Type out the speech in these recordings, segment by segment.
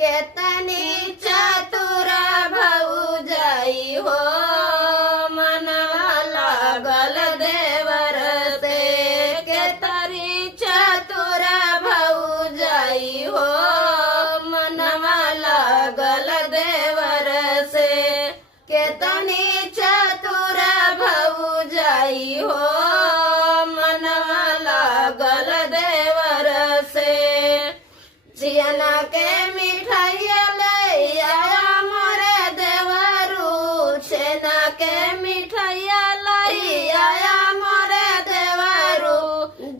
केतनी चतुर भौजाई हो मनवा लागल देवर से। केतनी चतुर भौजाई हो मनवा लागल देवर से। केतनी चतुर भौजाई हो मनवा लागल देवर से। जियना के मिठाइया ले आया मोरे देवरू। छेना के मिठाइया लाई आया मोरे देवरू।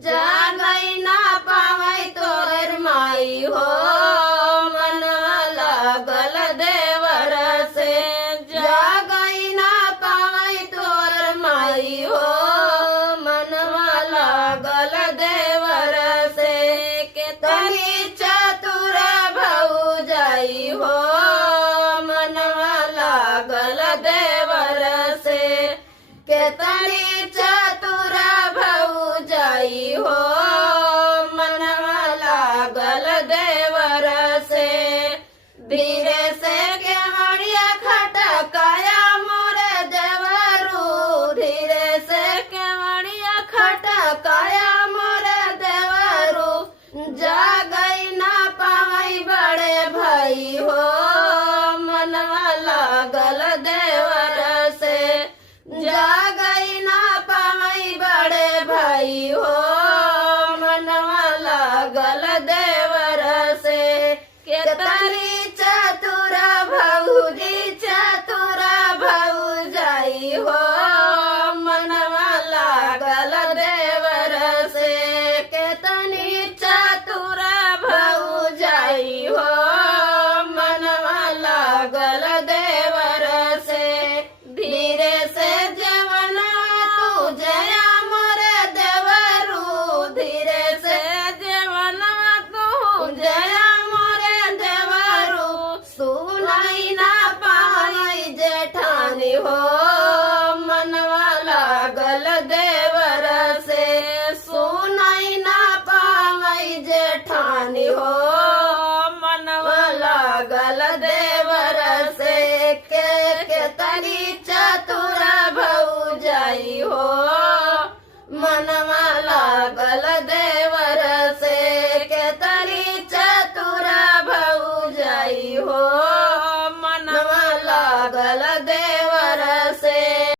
जा गई ना पावई तोर माई हो मनवा लागल देवर से। जा गई ना पावई तोर माई हो मनवा लागल देवर से। केतनी चतुर भौजाई हो मनवा लागल देवर से। केतनी चतुर भौजाई हो मनवा लागल देवर से। धीरे से केवड़िया खटकाया मोरे देवरू। धीरे से केवड़िया खटकाया मोरे देवरू। जा गई ना पावई बड़े भाई हो मनवा लागल देवर से। जा गई ना पावई बड़े भाई हो मनवा लागल देवर से। केतनी चतुर भौजी चतुर भौजाई हो मनवा लागल देवर से। केतनी चतुर भौजाई हो मनवा लागल देवर से। धीरे से जवना तू जया मोरे देवरू। धीरे से जवना तू जया मोरे देवरू। सुनाई ना पाई जेठानी हो मनवा लागल देवर से। सुनाई ना पाई जेठानी हो मनवा लागल देवर से। केतनी चतुर भौजाई हो मन